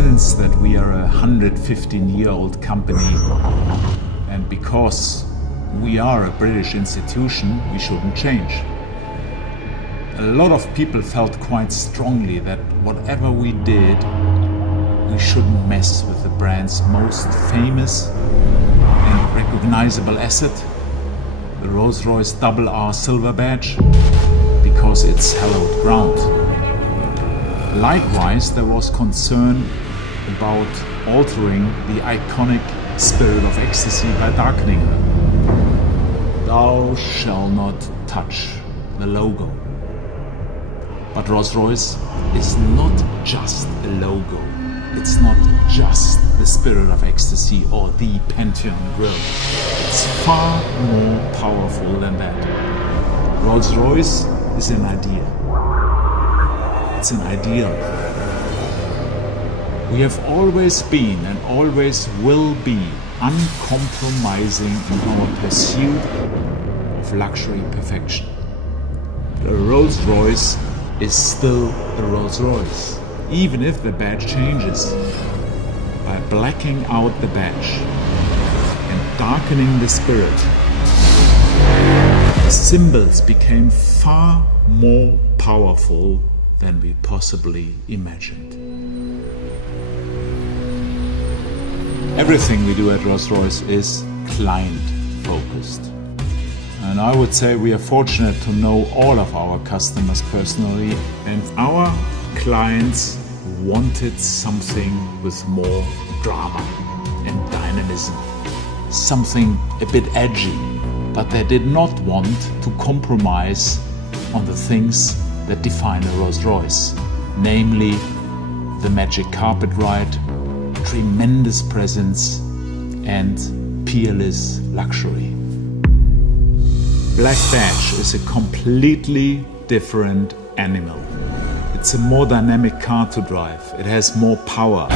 sense that we are a 115-year-old company, and because we are a British institution, we shouldn't change. A lot of people felt quite strongly that whatever we did, we shouldn't mess with the brand's most famous and recognizable asset, the Rolls-Royce RR silver badge, because it's hallowed ground. Likewise, there was concern about altering the iconic spirit of ecstasy by darkening her. Thou shalt not touch the logo. But Rolls-Royce is not just a logo. It's not just the spirit of ecstasy or the Pantheon grill. It's far more powerful than that. Rolls-Royce is an idea. It's an ideal. We have always been and always will be uncompromising in our pursuit of luxury perfection. The Rolls-Royce is still the Rolls-Royce, even if the badge changes. By blacking out the badge and darkening the spirit, the symbols became far more powerful than we possibly imagined. Everything we do at Rolls-Royce is client-focused. And I would say we are fortunate to know all of our customers personally, and our clients wanted something with more drama and dynamism. Something a bit edgy, but they did not want to compromise on the things that define a Rolls-Royce, namely the magic carpet ride, tremendous presence, and peerless luxury. Black Badge is a completely different animal. It's a more dynamic car to drive. It has more power,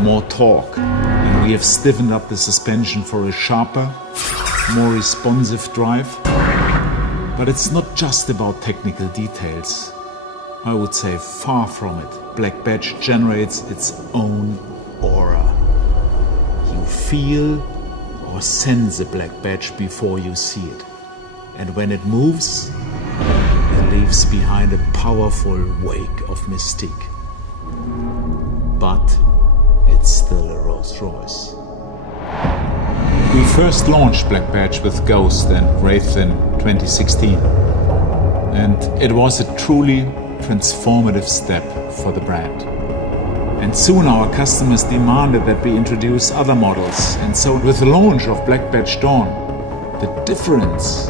more torque, and we have stiffened up the suspension for a sharper, more responsive drive. But it's not just about technical details. I would say far from it. Black Badge generates its own aura. You feel or sense a black badge before you see it. And when it moves, it leaves behind a powerful wake of mystique. But it's still a Rolls-Royce. We first launched Black Badge with Ghost and Wraith in 2016. And it was a truly transformative step for the brand. And soon our customers demanded that we introduce other models. And so with the launch of Black Badge Dawn, the difference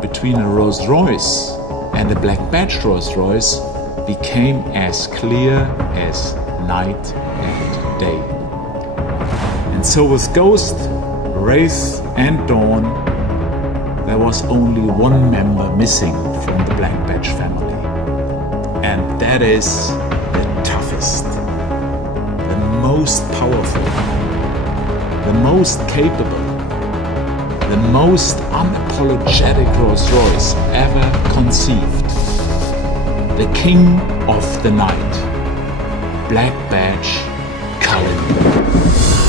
between a Rolls-Royce and a Black Badge Rolls-Royce became as clear as night and day. And so with Ghost, Wraith and Dawn, there was only one member missing from the Black Badge family. And that is the toughest, the most powerful, the most capable, the most unapologetic Rolls-Royce ever conceived. The king of the night, Black Badge Cullinan.